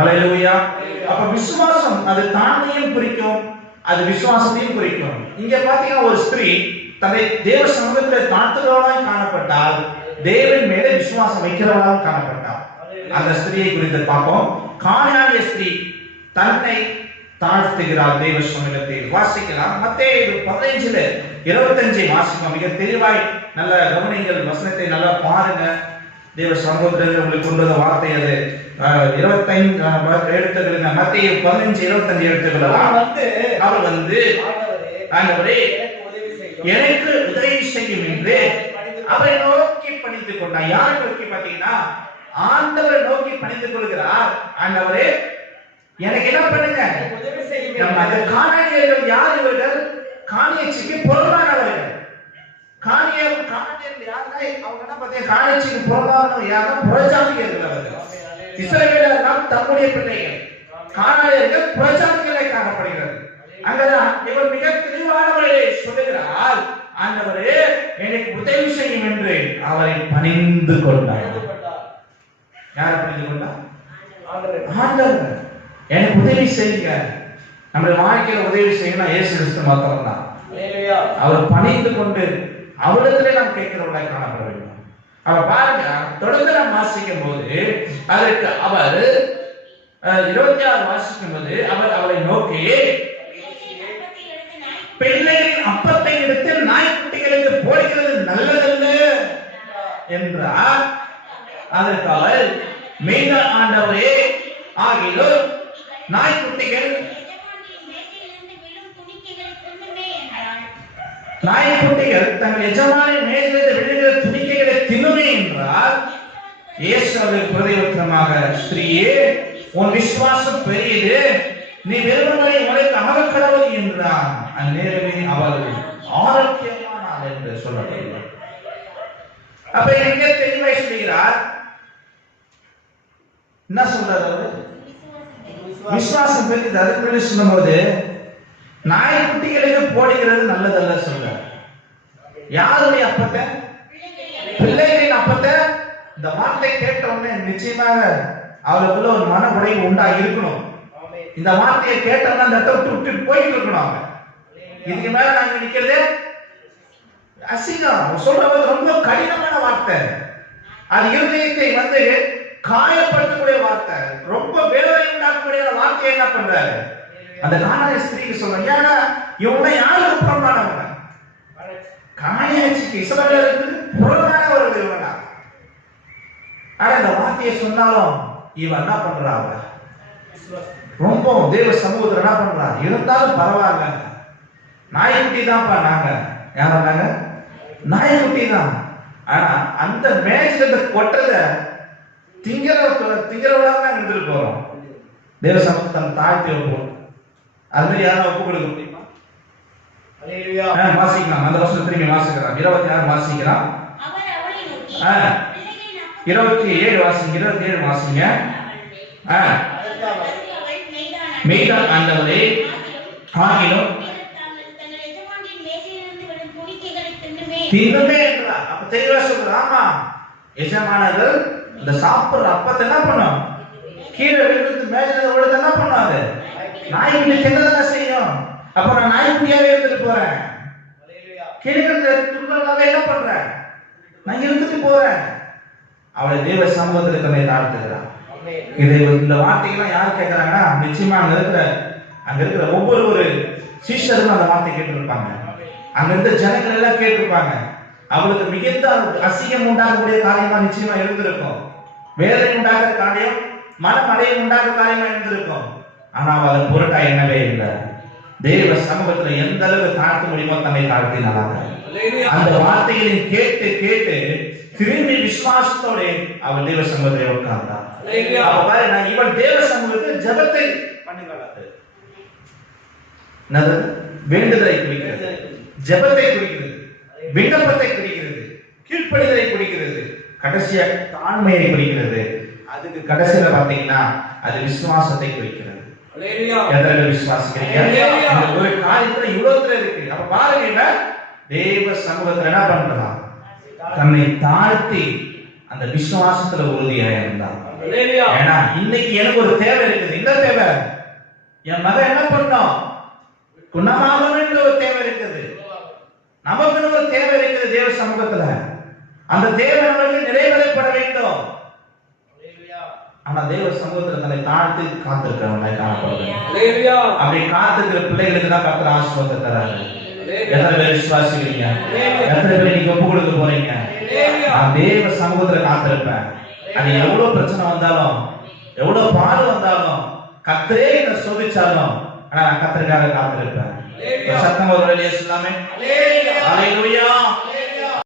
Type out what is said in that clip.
ஹல்லேலூயா. அப்ப விசுவாசம் அது தாழ்மையும் குறிக்கும், அது விசுவாசத்தையும் குறிக்கும். இங்க பாத்தீங்கன்னா ஒரு ஸ்திரீ தன்னை தேவ சமூகத்தில் தாழ்த்துகிறவளாய் காணப்பட்டால், தேவன் மேலே விசுவாசம் வைக்கிறவளாக காணப்பட்டார். அந்த ஸ்திரியை குறித்து பார்ப்போம். கானானிய ஸ்திரீ தன்னை தாழ்த்துகிறார் தேவ சமூகத்தில். வாசிக்கலாம். மத்தேயு 15:25 வாசிக்கலாம். மிக தெளிவாய் நல்ல கவனிங்கள், வசனத்தை நல்லா பாருங்க. தேவ சமூகத்தில் உங்களுக்கு கொண்டு வந்த வார்த்தை அது. 25 எடுத்துக்கொள்ளுங்க. மத்தேயு 15:25 எடுத்துக்கொள்ளலாம். அவர் வந்து ஆண்டவரே எனக்கு உதவி செய்யும் என்று அவரை நோக்கி பணிந்து கொண்டார். யாரை நோக்கி பார்த்தீங்கன்னா ஆண்டவரை நோக்கி பணிந்து கொள்கிறார். ஆண்டவரே எனக்கு என்ன பண்ணுங்க, நம்ம அந்த கானானியர்கள் யார்? இவர்கள் காணியச்சிக்கு பொருளானவர்கள். கானானியர்கள் யாருன்னா அவங்க என்ன பார்த்தீங்க, காணியச்சிக்கு பொருளானவர்கள் யாருன்னா புறஜாதிகள். அவர்கள் இஸ்ரவேலர்கள் தம்முடைய பிள்ளைகள், கானானியர்கள் புறஜாதிகளை காணப்படுகிறது. அங்கதான் இவர் மிக தெளிவானவரை சொல்லுகிறார், ஆண்டவரே எனக்கு உதவி செய்யும் என்று அவரை பணிந்து கொண்டார். யாரை பணிந்து கொண்டார்? ஆண்டவர் எனக்கு உதவி செய்யுங்க. நம்முடைய வாழ்க்கையில உதவி செய்யணும் இயேசு கிறிஸ்து மாத்திரம் தான். அவர் பணிந்து கொண்டு அவரிடத்திலே நாம் கேட்கிறவர்களாய் காணப்பட வேண்டும். அவ பாருங்க, தொடர்ந்து நாம் வாசிக்கும் போது அதற்கு அவர் 26 வாசிக்கும் போது அவர் அவரை நோக்கி பிள்ளைகளின் அப்பத்தை எடுத்து நாய்க்குட்டிகளுக்கு போடுகிறது நல்லதல்ல என்றார். அதற்கு அவர் மீத ஆண்டவரே ஆகிலும் நாய்க்குட்டிகள் தங்கள் எஜமானின் மேலிருந்து விழுகிற துணிக்கைகளை தின்னுமே என்றால், இயேசு அவர்கள் பிரதியுத்தரமாக, ஸ்திரீயே உன் விசுவாசம் பெரியது, நீ விரும்புவதை உனக்கு அமரக்கடவுள் என்றார். அந்நேரமே அவள் ஆரோக்கியமானாள் என்று சொல்லப்படுகிறார். அப்ப எங்க தெளிவாய் சொல்கிறார், என்ன சொல்றாரு அவரு? விசுவாசம் பெரியது. அதுக்கு சொல்லும் போது நாய்க்குட்டிகளுக்கு போடுகிறது நல்லதல்ல சொல்றார். யாருடைய அப்பத்தை? பிள்ளைகளின் அப்பத்தை. இந்த வார்த்தை கேட்ட உடனே நிச்சயமாக அவளுக்குள்ள ஒரு மன உடைவு உண்டா இருக்கணும். இந்த வார்த்தையை கேட்டவங்க அந்த இடத்தை விட்டு போயிட்டு இருக்கணும். அவங்க இதுக்கு மேல நாங்க நிக்கிறது அசிங்கம். சொல்றது ரொம்ப கடினமான வார்த்தை. அது இருதயத்தை வந்து காயப்படுத்தக்கூடிய வார்த்தை, ரொம்ப வேதனை உண்டாக்கக்கூடிய வார்த்தையை என்ன பண்றாரு அந்த கானானிய ஸ்திரீக்கு சொல்றாங்க. ஏன்னா இவங்க யாருக்கு புறம்பானவங்க? கானானியருக்கு இஸ்ரவேலருக்கு புறம்பானவர்கள் இவங்க. ஆனா இந்த வார்த்தையை சொன்னாலும் இவன் என்ன பண்றாங்க, ரொம்ப தேவ சமூகத்துல என்ன பண்றாங்க, இருந்தாலும் பரவாயில்ல, நாய்க்குட்டி தான்ப்பா நாங்க. யாராங்க? நாய்க்குட்டி தான். ஆனா அந்த மேஜ்ல கொட்டத திங்கிறவளாக இருந்துட்டு போறோம். தேவ சமூகத்தை தாழ்த்தி வைப்போம். அது மாதிரி யாரும் ஒப்பு கொடுக்க முடியுமா? வாசிக்கலாம். அந்த வருஷம் திரும்பி வாசிக்கிறான். 26 வாசிக்கிறான். 27 வாசிங்க. 27 வாசிங்க. மேய்தான் ஆண்டவரே ஆகிலும் தின்னுமே என்றார். அப்ப தெளிவா சொல்றார். ஆமா, எஜமானர்கள் இந்த சாப்பிடுற அப்பத்தை என்ன பண்ணும், கீழே விழுந்து மேல விழுந்து என்ன பண்ணுவாங்க, நாய்க்குட்டி தின்னதான் செய்யும். அப்ப நான் நாய்க்குட்டியாவே இருந்துட்டு போறேன், கீழே என்ன பண்றேன், நான் இருந்துட்டு போறேன். அவளை தேவ சமூகத்தில் தன்னை தாழ்த்துகிறார். இதை இந்த வார்த்தைகள்லாம் யார் கேட்கிறாங்கன்னா, நிச்சயமா அங்க இருக்கிற ஒவ்வொரு சீஷரும் அந்த வார்த்தை கேட்டிருப்பாங்க. அங்க இருந்த ஜனங்கள் எல்லாம் கேட்டிருப்பாங்க. அவளுக்கு மிகுந்த அசிங்கம் உண்டாகக்கூடிய காரியமா நிச்சயமா இருந்திருக்கும். வேதனை உண்டாகிற காரியம், மனமடையம் உண்டாகிற காரியமா இருந்திருக்கும். ஆனா அவள் பொருட்டா என்னவே இல்லை. தேவ சமூகத்துல எந்த அளவு தாழ்த்த முடியுமோ தன்னை தாழ்த்தினாங்க. அந்த வார்த்தைகளை கேட்டு கேட்டு திரும்பி விசுவாசத்தோட அவள் தேவ சமூகத்தை உட்கார்ந்தார். இவள் தேவ சமூகத்தில் ஜபத்தை பண்ணிக்கொள்ளாது. வேண்டுதலை குறிக்கிறது, ஜபத்தை குறிக்கிறது, விண்ணப்பத்தை குறிக்கிறது, கீழ்ப்படிதலை குறிக்கிறது, கடைசியா தாழ்மையை குறிக்கிறது. அதுக்கு கடைசியில பாத்தீங்கன்னா அது விசுவாசத்தை குறிக்கிறது. விசுவாசிக்கிறீங்க ஒரு காரியத்துல இவ்வளவு இருக்கு. அப்ப பாருங்க, தேவ சமூகத்துல என்ன பண்றதா, தன்னை தாழ்த்தி அந்த விசுவாசத்துல உறுதியாக இருந்தார். ஏன்னா இன்னைக்கு எனக்கு ஒரு தேவை இருக்குது. என்ன தேவை? என் மகன் என்ன பண்ணோம்? குணமாக வேண்டும் ஒரு தேவை இருக்குது. நமக்குன்னு ஒரு தேவை இருக்குது தேவ சமூகத்துல. அந்த தேவை நம்மளுக்கு நிறைவேறப்பட வேண்டும். ஆனா தேவ சமூகத்துல தன்னை தாழ்த்தி காத்திருக்கிறவங்க காணப்படுது. அப்படி காத்திருக்கிற பிள்ளைகளுக்கு தான் கர்த்தர் ஆசீர்வாதத்தை தராரு. எத்தனை பேர் விசுவாசிக்கிறீங்க? எத்தனை பேர் நீங்க ஒப்பு கொடுக்க போறீங்க? நான் தேவ சமூகத்துல காத்திருப்பேன். அது எவ்வளவு பிரச்சனை வந்தாலும், எவ்வளவு பாடு வந்தாலும், கர்த்தரே என்ன சோதிச்சாலும், ஆனா நான் கர்த்தருக்காக காத்திருப்பேன். சத்தம் ஒரு வேலையை சொல்லாமே. அல்லேலூயா.